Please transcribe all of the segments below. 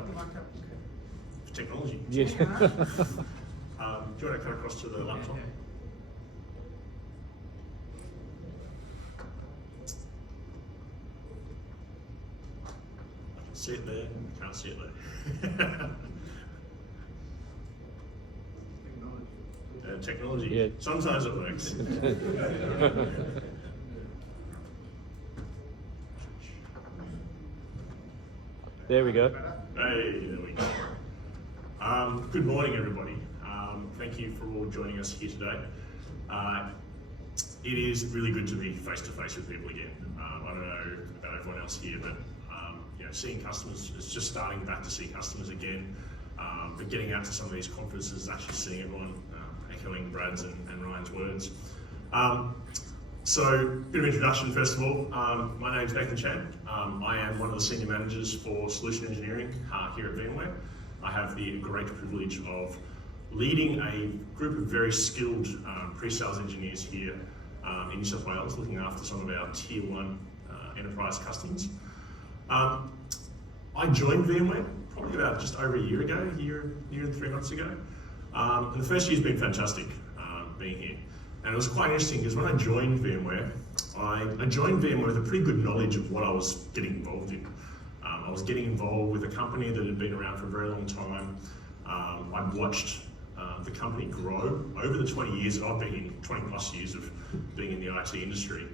laptop. For technology. Yes. Do you want to cut across to the laptop? I can see it there, can't see it there. Technology. Yeah. Sometimes it works. There we go. Hey, there we go. Good morning, everybody. Thank you for all joining us here today. It is really good to be face-to-face with people again. I don't know about everyone else here, but seeing customers, it's just starting back to see customers again. But getting out to some of these conferences, actually seeing everyone, echoing Brad's and Ryan's words. So, bit of introduction first of all. My name's Nathan Chan. I am one of the senior managers for solution engineering here at VMware. I have the great privilege of leading a group of very skilled pre-sales engineers here in New South Wales, looking after some of our tier 1 enterprise customers. I joined VMware probably about just over a year ago, a year and 3 months ago. And the first year's been fantastic being here. And it was quite interesting because when I joined VMware, I joined VMware with a pretty good knowledge of what I was getting involved in. I was getting involved with a company that had been around for a very long time. I'd watched the company grow over the 20 years that I've been in, 20 plus years of being in the IT industry.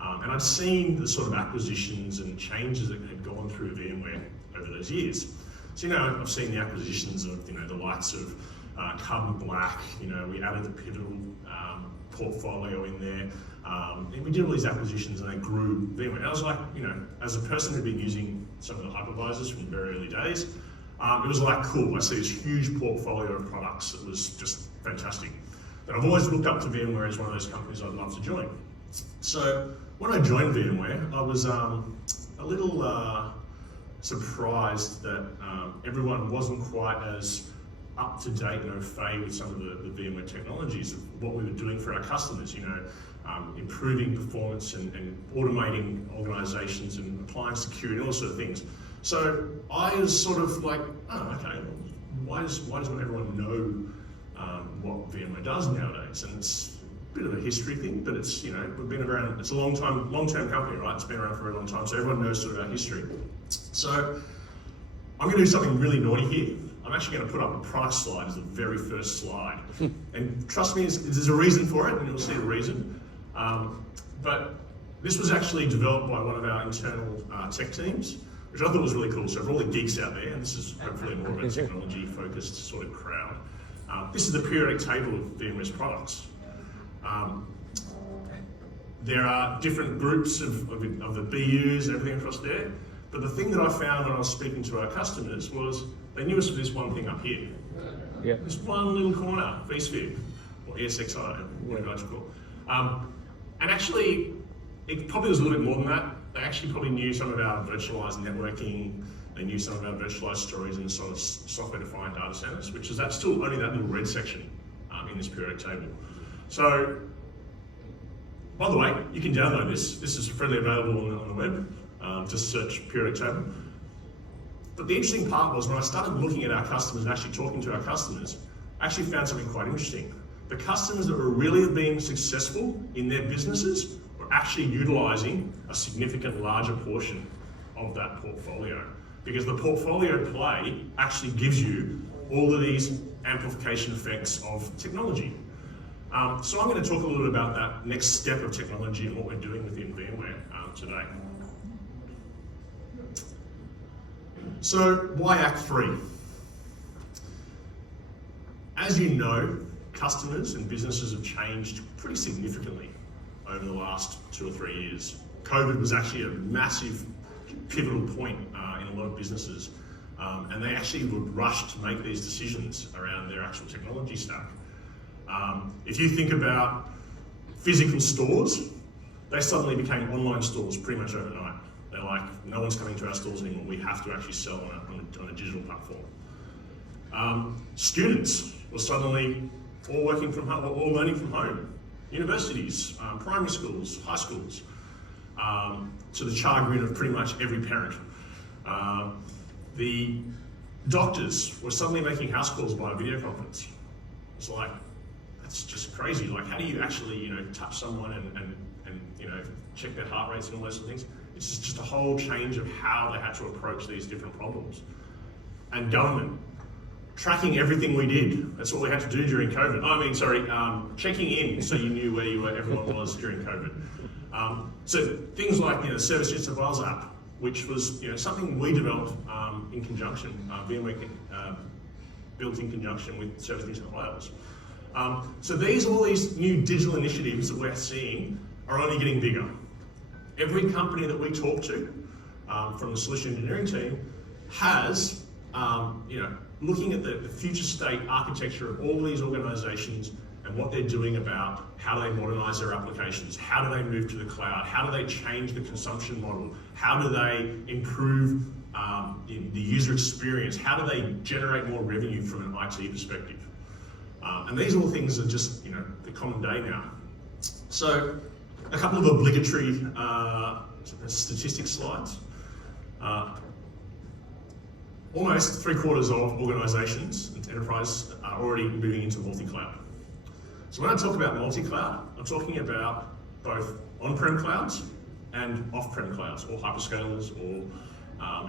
And I'd seen the sort of acquisitions and changes that had gone through VMware over those years. So, I've seen the acquisitions of, the likes of Carbon Black, we added the Pivotal portfolio in there. And we did all these acquisitions and they grew VMware. And I was like, as a person who'd been using some of the hypervisors from the very early days, it was like, cool, I see this huge portfolio of products that was just fantastic. And I've always looked up to VMware as one of those companies I'd love to join. So when I joined VMware, I was a little surprised that everyone wasn't quite as up to date and au fait with some of the VMware technologies of what we were doing for our customers, improving performance and automating organizations and applying security and all sorts of things. So I was sort of like, oh, okay, why doesn't everyone know what VMware does nowadays? And it's a bit of a history thing, but it's, we've been around, it's a long-term company, right? It's been around for a very long time, so everyone knows sort of our history. So I'm gonna do something really naughty here. I'm actually going to put up a product slide as the very first slide. And trust me, there's a reason for it, and you'll see the reason. But this was actually developed by one of our internal tech teams, which I thought was really cool. So for all the geeks out there, and this is hopefully more of a technology-focused sort of crowd, this is the periodic table of VMware's products. There are different groups of the BUs and everything across there. But the thing that I found when I was speaking to our customers was they knew us for this one thing up here. Yeah. This one little corner, vSphere, or ESXi, whatever you call it. And actually, it probably was a little bit more than that. They actually probably knew some of our virtualized networking, they knew some of our virtualized storage and sort of software-defined data centers, which is still only that little red section in this periodic table. So, by the way, you can download this. This is freely available on the web. Just search periodic table. But the interesting part was when I started looking at our customers and actually talking to our customers, I actually found something quite interesting. The customers that were really being successful in their businesses were actually utilizing a significant larger portion of that portfolio. Because the portfolio play actually gives you all of these amplification effects of technology. So I'm going to talk a little bit about that next step of technology and what we're doing within VMware today. So why Act 3? As you know, customers and businesses have changed pretty significantly over the last 2 or 3 years. COVID was actually a massive pivotal point in a lot of businesses, and they actually would rush to make these decisions around their actual technology stack. If you think about physical stores, they suddenly became online stores pretty much overnight. They're like, no one's coming to our stores anymore. We have to actually sell on a digital platform. Students were suddenly all working from home, all learning from home. Universities, primary schools, high schools, to the chagrin of pretty much every parent. The Doctors were suddenly making house calls by video conference. It's like, that's just crazy. Like, how do you actually, touch someone and check their heart rates and all those sort of things? It's just a whole change of how they had to approach these different problems. And government, tracking everything we did. That's what we had to do during COVID. Checking in so you knew where everyone was during COVID. So things like Service Use Surveillance app, which was something we developed in conjunction, VMware built in conjunction with Service New South Wales. So all these new digital initiatives that we're seeing are only getting bigger. Every company that we talk to from the solution engineering team has, looking at the future state architecture of all these organizations and what they're doing about how they modernize their applications, how do they move to the cloud, how do they change the consumption model, how do they improve the user experience, how do they generate more revenue from an IT perspective. And these all things are just the common day now. So a couple of obligatory statistics slides. Almost 3/4 of organizations and enterprise are already moving into multi-cloud. So when I talk about multi-cloud, I'm talking about both on-prem clouds and off-prem clouds, or hyperscalers, or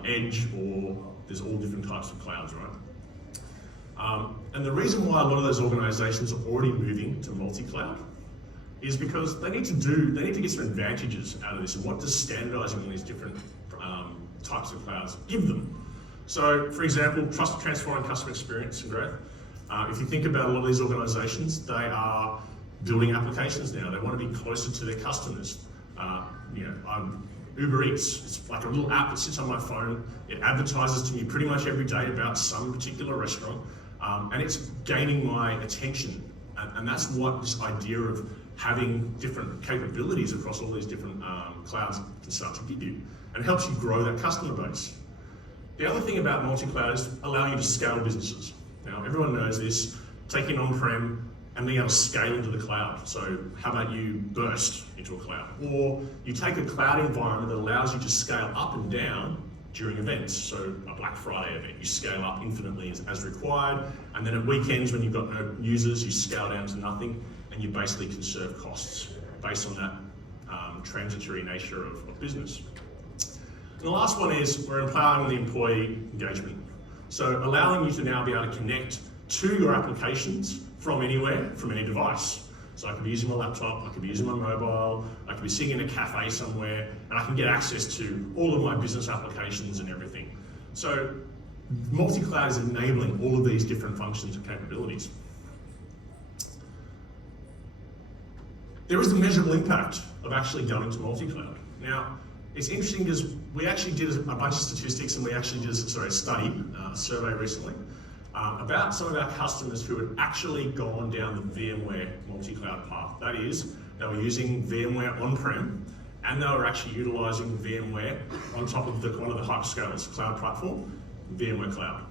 edge, or there's all different types of clouds, right? And the reason why a lot of those organizations are already moving to multi-cloud is because they need to get some advantages out of this, and what does standardizing on these different types of clouds give them? So, for example, trust, transforming customer experience and growth. If you think about a lot of these organizations, they are building applications now. They want to be closer to their customers. Uber Eats, it's like a little app that sits on my phone. It advertises to me pretty much every day about some particular restaurant, and it's gaining my attention. And that's what this idea of having different capabilities across all these different clouds can start to give you, and it helps you grow that customer base. The other thing about multi-cloud is allowing you to scale businesses. Now, everyone knows this, taking on-prem and being able to scale into the cloud. So how about you burst into a cloud? Or you take a cloud environment that allows you to scale up and down during events. So a Black Friday event, you scale up infinitely as required, and then at weekends when you've got no users, you scale down to nothing, and you basically conserve costs based on that transitory nature of business. And the last one is we're empowering the employee engagement. So allowing you to now be able to connect to your applications from anywhere, from any device. So I could be using my laptop, I could be using my mobile, I could be sitting in a cafe somewhere, and I can get access to all of my business applications and everything. So multi-cloud is enabling all of these different functions and capabilities. There is the measurable impact of actually going to multi-cloud. Now, it's interesting because we actually did a bunch of statistics, and we actually did a study, a survey recently, about some of our customers who had actually gone down the VMware multi-cloud path. That is, they were using VMware on-prem, and they were actually utilizing VMware on top of one of the hyperscalers cloud platform, VMware Cloud,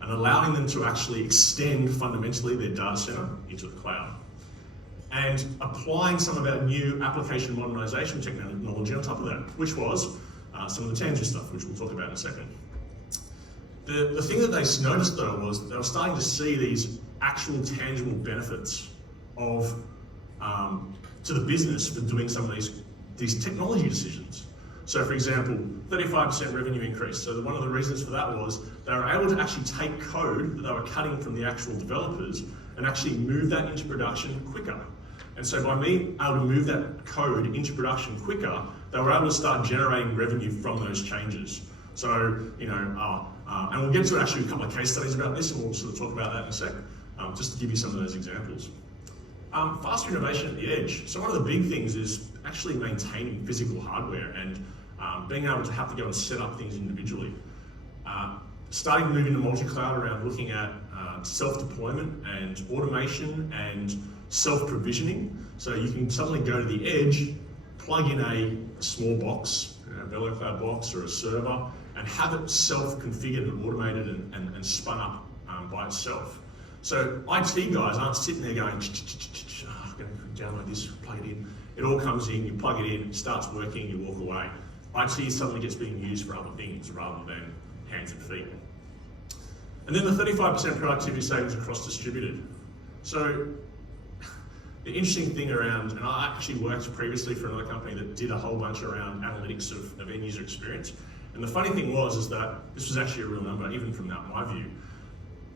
and allowing them to actually extend fundamentally their data center into the cloud. And applying some of our new application modernization technology on top of that, which was some of the Tangier stuff, which we'll talk about in a second. The thing that they noticed though was they were starting to see these actual tangible benefits of to the business for doing some of these technology decisions. So for example, 35% revenue increase. So one of the reasons for that was they were able to actually take code that they were cutting from the actual developers and actually move that into production quicker. And so by being able to move that code into production quicker, they were able to start generating revenue from those changes. So, and we'll get to actually a couple of case studies about this, and we'll sort of talk about that in a sec, just to give you some of those examples. Faster innovation at the edge. So one of the big things is actually maintaining physical hardware and being able to have to go and set up things individually. Starting to move into multi-cloud around looking at self-deployment and automation and self-provisioning. So you can suddenly go to the edge, plug in a small box, a VeloCloud box or a server, and have it self-configured and automated and spun up by itself. So IT guys aren't sitting there going, I'm going to download this, plug it in. It all comes in, you plug it in, it starts working, you walk away. IT suddenly gets being used for other things rather than hands and feet. And then the 35% productivity savings across distributed. So the interesting thing around, and I actually worked previously for another company that did a whole bunch around analytics of end user experience. And the funny thing is that this was actually a real number, even from my view.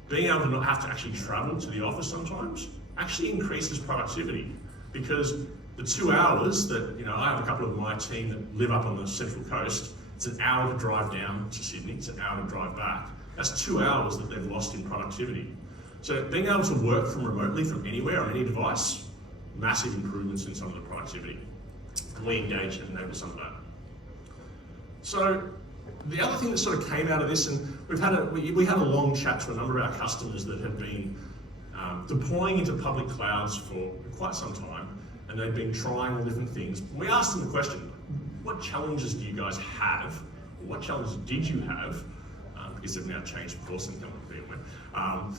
Being able to not have to actually travel to the office sometimes actually increases productivity, because the 2 hours that, I have a couple of my team that live up on the Central Coast, it's an hour to drive down to Sydney, it's an hour to drive back. That's 2 hours that they've lost in productivity. So being able to work from remotely from anywhere on any device, massive improvements in some of the productivity. And we engage and enable some of that. So the other thing that sort of came out of this, and we had a long chat to a number of our customers that have been deploying into public clouds for quite some time, and they've been trying all different things. We asked them the question, what challenges do you guys have? Or what challenges did you have? Because they've now changed, of course, and come with VMware.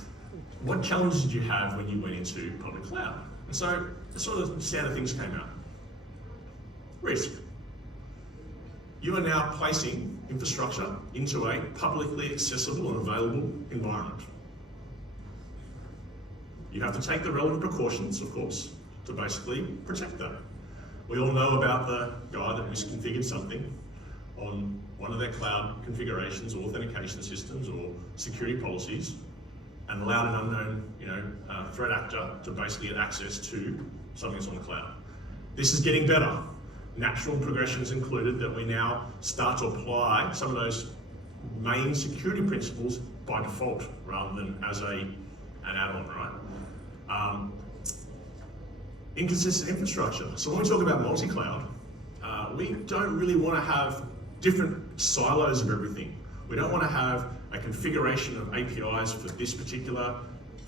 What challenges did you have when you went into public cloud? And so the sort of standard things came out. Risk. You are now placing infrastructure into a publicly accessible and available environment. You have to take the relevant precautions, of course, to basically protect that. We all know about the guy that misconfigured something on one of their cloud configurations or authentication systems or security policies and allowed an unknown threat actor to basically get access to something that's on the cloud. This is getting better. Natural progressions included that we now start to apply some of those main security principles by default rather than as an add-on, right? Inconsistent infrastructure. So when we talk about multi-cloud, we don't really want to have different silos of everything. We don't want to have a configuration of APIs for this particular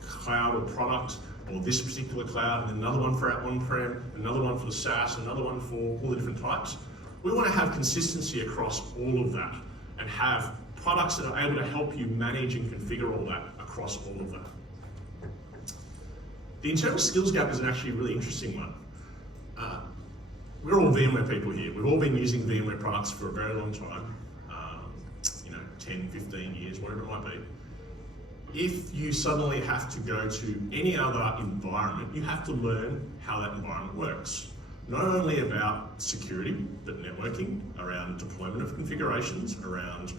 cloud or product, or this particular cloud, and another one for our on-prem, another one for the SaaS, another one for all the different types. We want to have consistency across all of that and have products that are able to help you manage and configure all that across all of that. The internal skills gap is actually a really interesting one. We're all VMware people here. We've all been using VMware products for a very long time, 10, 15 years, whatever it might be. If you suddenly have to go to any other environment, you have to learn how that environment works. Not only about security, but networking, around deployment of configurations, around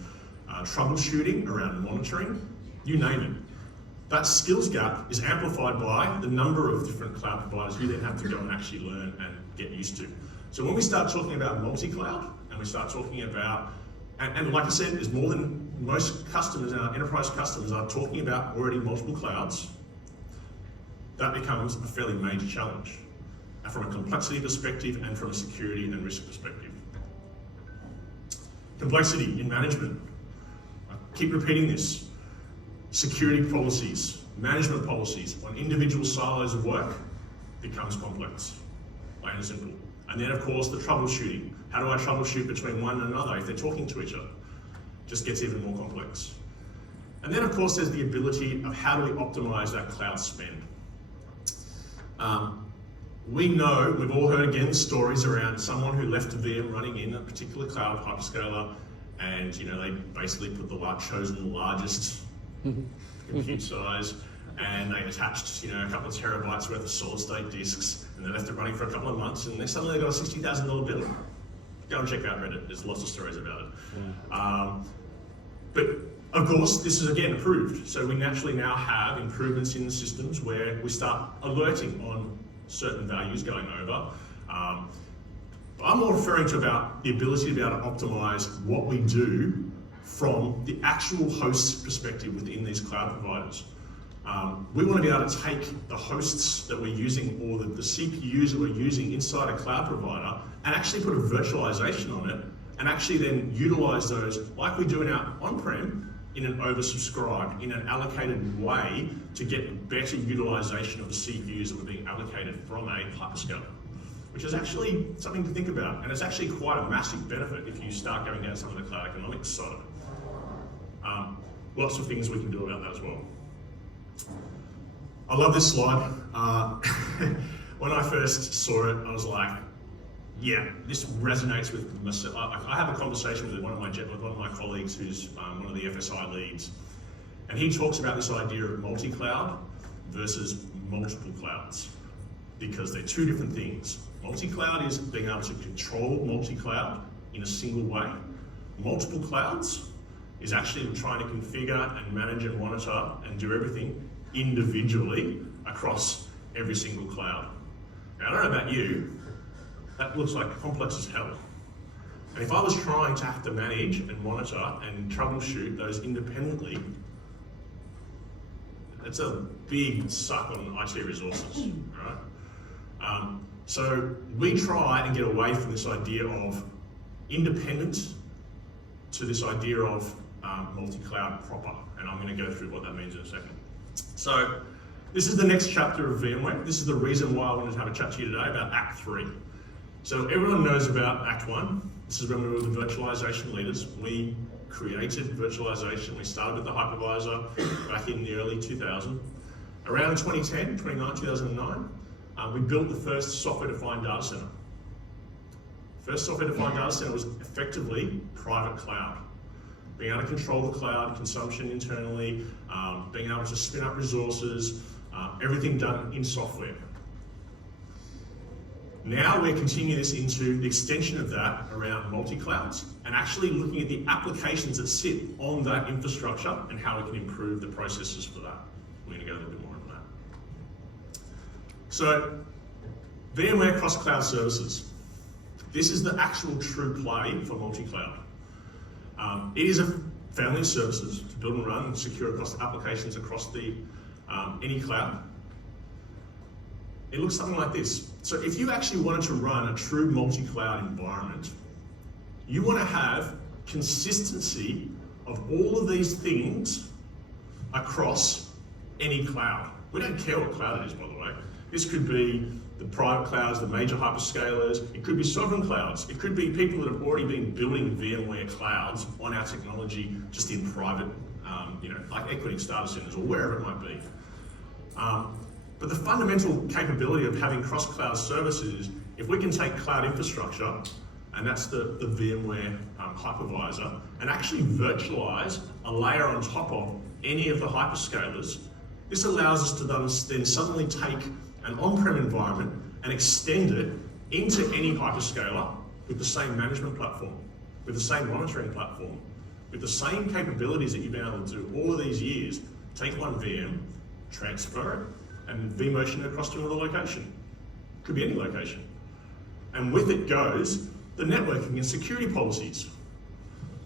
troubleshooting, around monitoring, you name it. That skills gap is amplified by the number of different cloud providers you then have to go and actually learn and get used to. So when we start talking about multi-cloud, and we start talking about, and like I said, there's more than most customers, our enterprise customers are talking about already multiple clouds, that becomes a fairly major challenge from a complexity perspective and from a security and risk perspective. Complexity in management. I keep repeating this. Security policies, management policies on individual silos of work becomes complex, plain and simple. And then of course the troubleshooting. How do I troubleshoot between one and another if they're talking to each other? Just gets even more complex. And then of course there's the ability of how do we optimize that cloud spend. We know, we've all heard again stories around someone who left a VM running in a particular cloud hyperscaler, and they basically put chosen the largest compute size, and they attached a couple of terabytes worth of solid state disks, and they left it running for a couple of months, and they suddenly got a $60,000 bill. Go and check out Reddit, there's lots of stories about it. Yeah. But of course, this is again approved, so we naturally now have improvements in the systems where we start alerting on certain values going over. But I'm more referring to about the ability to be able to optimize what we do from the actual host's perspective within these cloud providers. We want to be able to take the hosts that we're using or the CPUs that we're using inside a cloud provider and actually put a virtualization on it and actually then utilize those like we do in our on-prem in an oversubscribed, in an allocated way to get better utilization of the CPUs that were being allocated from a hyperscaler, which is actually something to think about. And it's actually quite a massive benefit if you start going down some of the cloud economics side of it. Lots of things we can do about that as well. I love this slide. When I first saw it, I was like, yeah, this resonates with myself. I have a conversation with one of my colleagues who's one of the FSI leads, And he talks about this idea of multi-cloud versus multiple clouds, because they're two different things. Multi-cloud is being able to control multi-cloud in a single way. Multiple clouds is actually trying to configure and manage and monitor and do everything individually across every single cloud. Now, I don't know about you, that looks like complex as hell. And if I was trying to have to manage and monitor and troubleshoot those independently, it's a big suck on IT resources, right? So we try and get away from this idea of independence to this idea of multi-cloud proper, and I'm going to go through what that means in a second. So this is the next chapter of VMware. This is the reason why I wanted to have a chat to you today about Act 3. So everyone knows about Act 1. This is when we were the virtualization leaders. We created virtualization. We started with the hypervisor back in the early 2000s. Around 2009, we built the first software-defined data center. First software-defined data center was effectively private cloud. Being able to control the cloud consumption internally, being able to spin up resources, everything done in software. Now we're continuing this into the extension of that around multi-clouds and actually looking at the applications that sit on that infrastructure and how we can improve the processes for that. We're going to go a little bit more into that. So, VMware CrossCloud services. This is the actual true play for multi-cloud. It is a family of services to build and run and secure across applications across the any cloud. It looks something like this. So if you actually wanted to run a true multi-cloud environment, you want to have consistency of all of these things across any cloud. We don't care what cloud it is, by the way. This could be the private clouds, the major hyperscalers. It could be sovereign clouds. It could be people that have already been building VMware clouds on our technology just in private, like Equinix data centers or wherever it might be. But the fundamental capability of having cross-cloud services, if we can take cloud infrastructure, and that's the VMware hypervisor, and actually virtualize a layer on top of any of the hyperscalers, this allows us to then suddenly take an on-prem environment and extend it into any hyperscaler with the same management platform, with the same monitoring platform, with the same capabilities that you've been able to do all of these years. Take one VM, transfer it, and vMotion it across to another location. Could be any location. And with it goes the networking and security policies.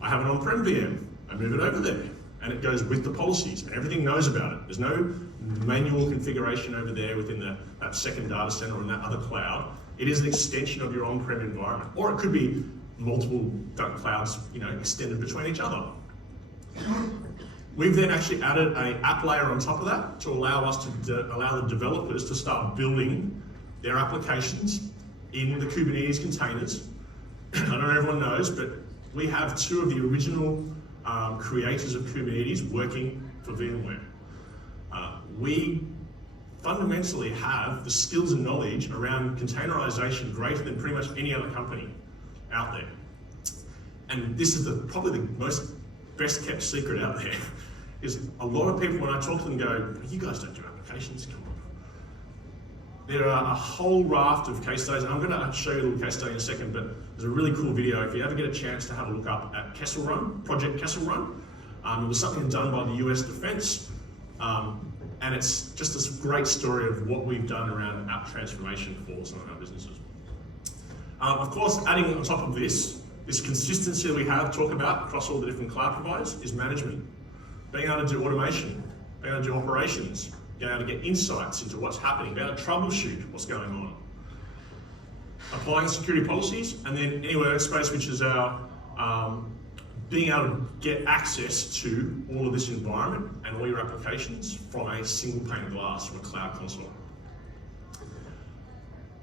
I have an on-prem VM, I move it over there, and it goes with the policies, and everything knows about it. There's no manual configuration over there within that second data center or in that other cloud. It is an extension of your on-prem environment. Or it could be multiple clouds, extended between each other. We've then actually added an app layer on top of that to allow us to allow the developers to start building their applications in the Kubernetes containers. I don't know if everyone knows, but we have two of the original creators of Kubernetes working for VMware. We fundamentally have the skills and knowledge around containerization greater than pretty much any other company out there. And this is probably the most best kept secret out there, is a lot of people, when I talk to them, go, you guys don't do applications, come on. There are a whole raft of case studies, and I'm going to show you a little case study in a second, but there's a really cool video if you ever get a chance to have a look up at Kessel Run, Project Kessel Run. It was something done by the US Defense, and it's just this great story of what we've done around app transformation for some of our businesses. Of course, adding on top of this consistency that we talk about across all the different cloud providers is management. Being able to do automation, being able to do operations, being able to get insights into what's happening, being able to troubleshoot what's going on. Applying security policies, and then any workspace, which is our being able to get access to all of this environment and all your applications from a single pane of glass from a cloud console.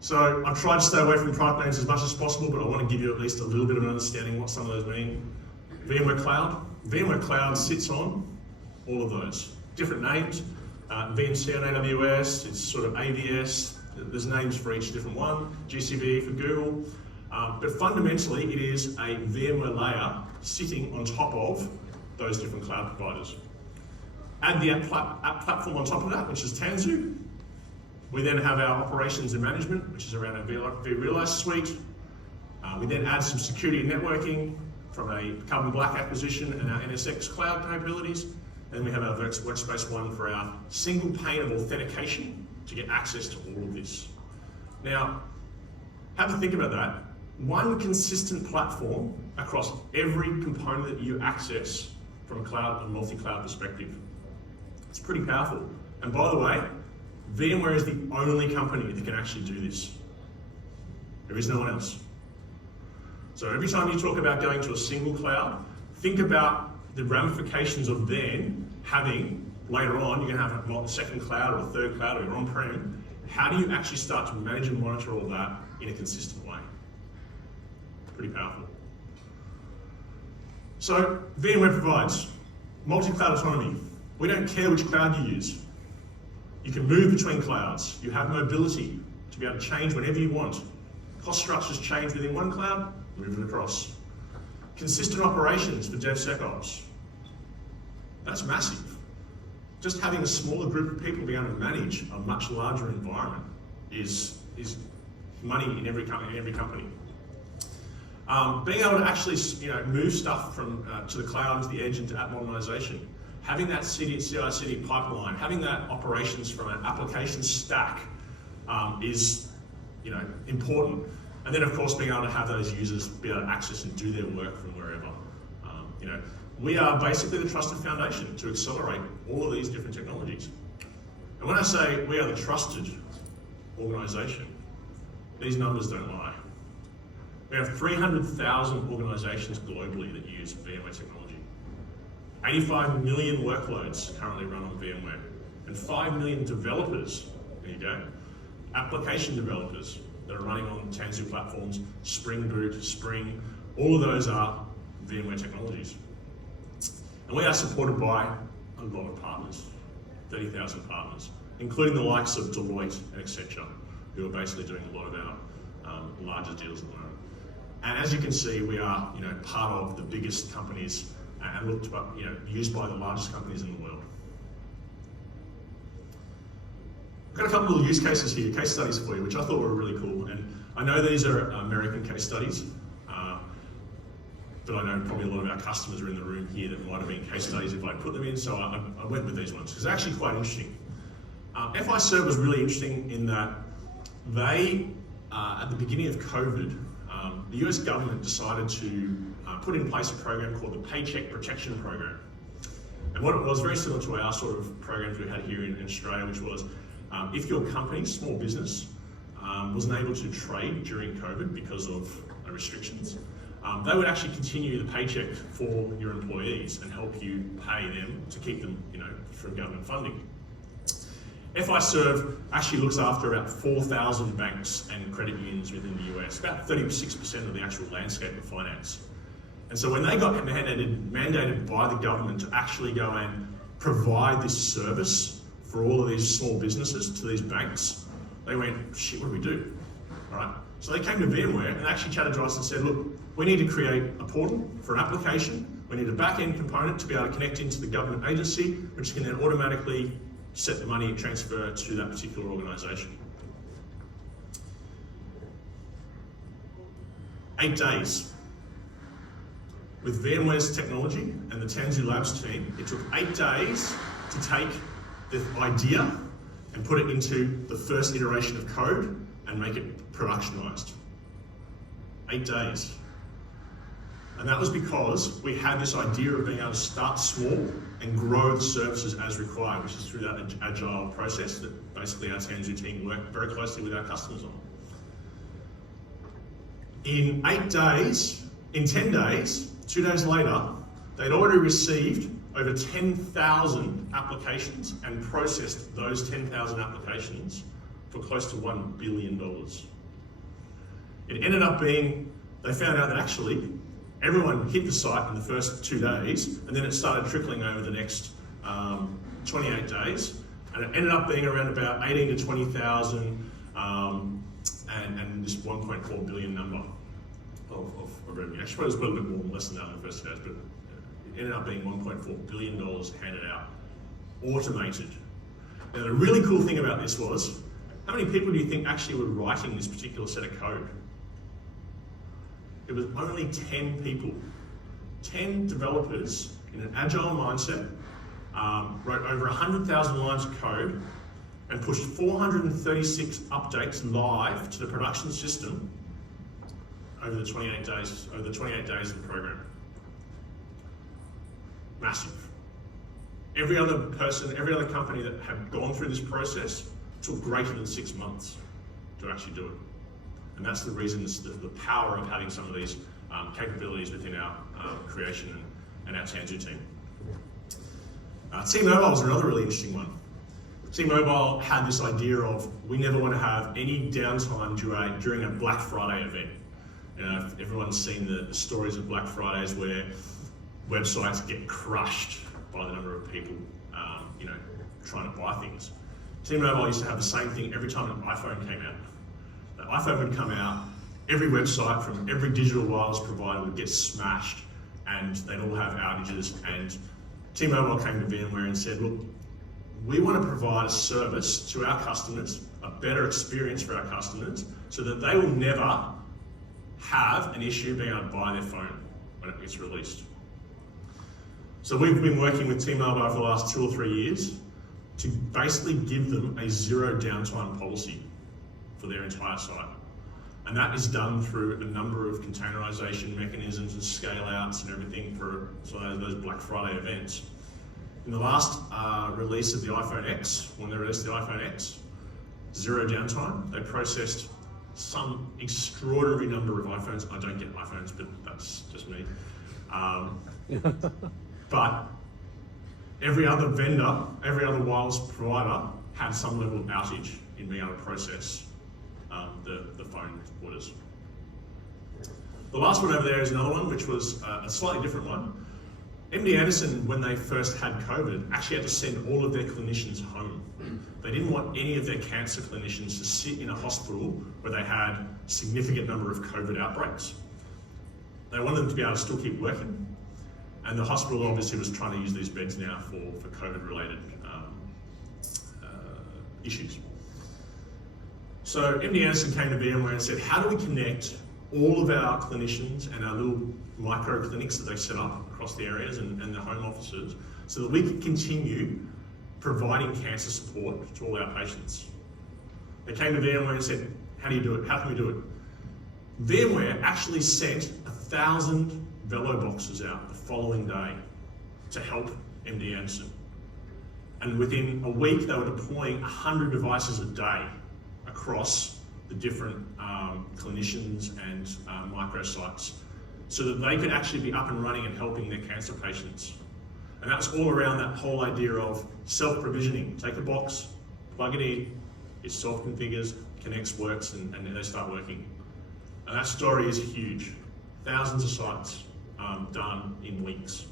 So I've tried to stay away from product names as much as possible, but I want to give you at least a little bit of an understanding of what some of those mean. VMware Cloud. VMware Cloud sits on all of those. Different names. VMC on AWS, it's sort of AVS. There's names for each different one. GCV for Google. But fundamentally, it is a VMware layer sitting on top of those different cloud providers. Add the app platform on top of that, which is Tanzu. We then have our operations and management, which is around our vRealize suite. We then add some security and networking from a Carbon Black acquisition and our NSX cloud capabilities. And we have our Workspace ONE for our single pane of authentication to get access to all of this. Now, have a think about that. One consistent platform across every component that you access from a cloud and multi-cloud perspective. It's pretty powerful. And by the way, VMware is the only company that can actually do this. There is no one else. So every time you talk about going to a single cloud, think about the ramifications of then having, later on, you're going to have a second cloud or a third cloud or you're on-prem. How do you actually start to manage and monitor all that in a consistent way? Pretty powerful. So VMware provides multi-cloud autonomy. We don't care which cloud you use. You can move between clouds. You have mobility to be able to change whenever you want. Cost structures change within one cloud, move it across. Consistent operations for DevSecOps. That's massive. Just having a smaller group of people being able to manage a much larger environment is money in every company. Being able to actually move stuff from to the cloud, to the edge, into app modernization. Having that CI/CD pipeline, having that operations from an application stack is important. And then of course being able to have those users be able to access and do their work from wherever. We are basically the trusted foundation to accelerate all of these different technologies. And when I say we are the trusted organization, these numbers don't lie. We have 300,000 organizations globally that use VMware technology. 85 million workloads currently run on VMware, and 5 million developers, there you go, application developers that are running on Tanzu platforms, Spring Boot, Spring, all of those are VMware technologies. And we are supported by a lot of partners, 30,000 partners, including the likes of Deloitte and Accenture, who are basically doing a lot of our larger deals at the moment. And as you can see, we are part of the biggest companies and used by the largest companies in the world. I've got a couple of use cases here, case studies for you, which I thought were really cool. And I know these are American case studies, but I know probably a lot of our customers are in the room here that might have been case studies if I put them in, so I went with these ones, because they're actually quite interesting. FIServ was really interesting in that they, at the beginning of COVID, the US government decided to put in place a program called the Paycheck Protection Program. And what it was, very similar to our sort of programs we had here in Australia, which was if your company, small business, wasn't able to trade during COVID because of restrictions, they would actually continue the paycheck for your employees and help you pay them to keep them, from government funding. FIServ actually looks after about 4,000 banks and credit unions within the US, about 36% of the actual landscape of finance. And so when they got mandated by the government to actually go and provide this service for all of these small businesses to these banks, they went, shit, what do we do? All right. So they came to VMware and actually chatted to us and said, look, we need to create a portal for an application. We need a back-end component to be able to connect into the government agency, which can then automatically set the money transfer to that particular organization. 8 days. With VMware's technology and the Tanzu Labs team, it took 8 days to take the idea and put it into the first iteration of code and make it productionized. 8 days. And that was because we had this idea of being able to start small and grow the services as required, which is through that agile process that basically our Tanzu team work very closely with our customers on. In 8 days, in 10 days, 2 days later, they'd already received over 10,000 applications and processed those 10,000 applications for close to $1 billion. It ended up being, they found out that actually everyone hit the site in the first 2 days, and then it started trickling over the next 28 days, and it ended up being around about 18 to 20,000 and this 1.4 billion number of revenue. Actually, it was a little bit more, less than that in the first 2 days, but it ended up being $1.4 billion handed out automated. Now the really cool thing about this was, how many people do you think actually were writing this particular set of code? It was only 10 people. 10 developers in an agile mindset wrote over 100,000 lines of code and pushed 436 updates live to the production system over the 28 days of the program. Massive. Every other person, every other company that had gone through this process took greater than 6 months to actually do it. And that's the reason, the power of having some of these capabilities within our creation and our Tanzu team. T-Mobile was another really interesting one. T-Mobile had this idea of, we never want to have any downtime during a Black Friday event. You know, if everyone's seen the stories of Black Fridays where websites get crushed by the number of people, trying to buy things. T-Mobile used to have the same thing every time an iPhone came out. The iPhone would come out, every website from every digital wireless provider would get smashed, and they'd all have outages. And T-Mobile came to VMware and said, look, we want to provide a service to our customers, a better experience for our customers, so that they will never have an issue being able to buy their phone when it gets released. So we've been working with T-Mobile for the last 2 or 3 years to basically give them a zero downtime policy for their entire site. And that is done through a number of containerization mechanisms and scale outs and everything for those Black Friday events. In the last release of the iPhone X, when they released the iPhone X, zero downtime, they processed some extraordinary number of iPhones. I don't get iPhones, but that's just me. But every other vendor, every other wireless provider had some level of outage in being able to process the phone orders. The last one over there is another one, which was a slightly different one. MD Anderson, when they first had COVID, actually had to send all of their clinicians home. They didn't want any of their cancer clinicians to sit in a hospital where they had a significant number of COVID outbreaks. They wanted them to be able to still keep working. And the hospital obviously was trying to use these beds now for COVID-related issues. So MD Anderson came to VMware and said, how do we connect all of our clinicians and our little micro clinics that they set up across the areas and the home offices so that we can continue providing cancer support to all our patients? They came to VMware and said, how do you do it? How can we do it? VMware actually sent 1,000 Velo boxes out the following day to help MD Anderson. And within a week, they were deploying 100 devices a day across the different clinicians and microsites so that they could actually be up and running and helping their cancer patients. And that was all around that whole idea of self-provisioning. Take a box, plug it in, it self-configures, connects, works, and they start working. And that story is huge. Thousands of sites done in weeks.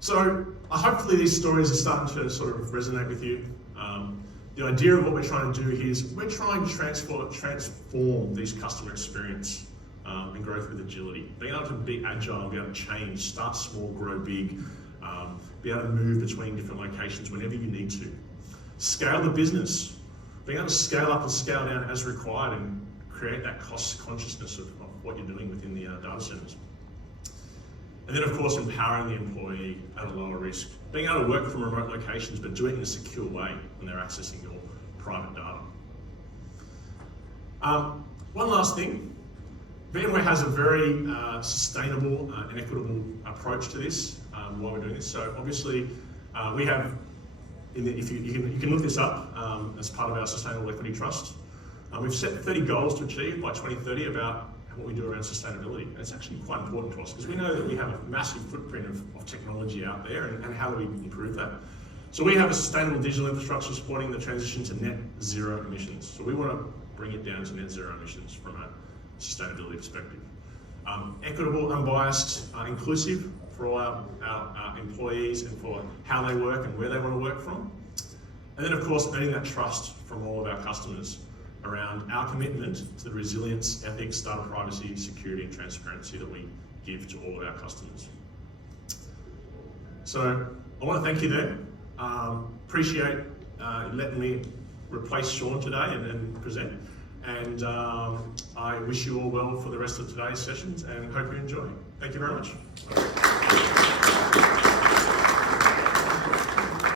So hopefully these stories are starting to sort of resonate with you. The idea of what we're trying to do here is we're trying to transform these customer experience and growth with agility. Being able to be agile, be able to change, start small, grow big, be able to move between different locations whenever you need to. Scale the business, being able to scale up and scale down as required and create that cost consciousness of what you're doing within the data centers. And then of course, empowering the employee at a lower risk. Being able to work from remote locations, but doing it in a secure way when they're accessing your private data. One last thing, VMware has a very sustainable and equitable approach to this while we're doing this. So obviously, we have, you can look this up as part of our Sustainable Equity Trust. We've set 30 goals to achieve by 2030 about what we do around sustainability. And it's actually quite important to us because we know that we have a massive footprint of technology out there and how do we improve that. So we have a sustainable digital infrastructure supporting the transition to net zero emissions. So we want to bring it down to net zero emissions from a sustainability perspective. Equitable, unbiased, inclusive for all our employees and for how they work and where they want to work from. And then of course, earning that trust from all of our customers around our commitment to the resilience, ethics, data privacy, security and transparency that we give to all of our customers. So I want to thank you there. Appreciate letting me replace Sean today and present. And I wish you all well for the rest of today's sessions and hope you enjoy. Thank you very much.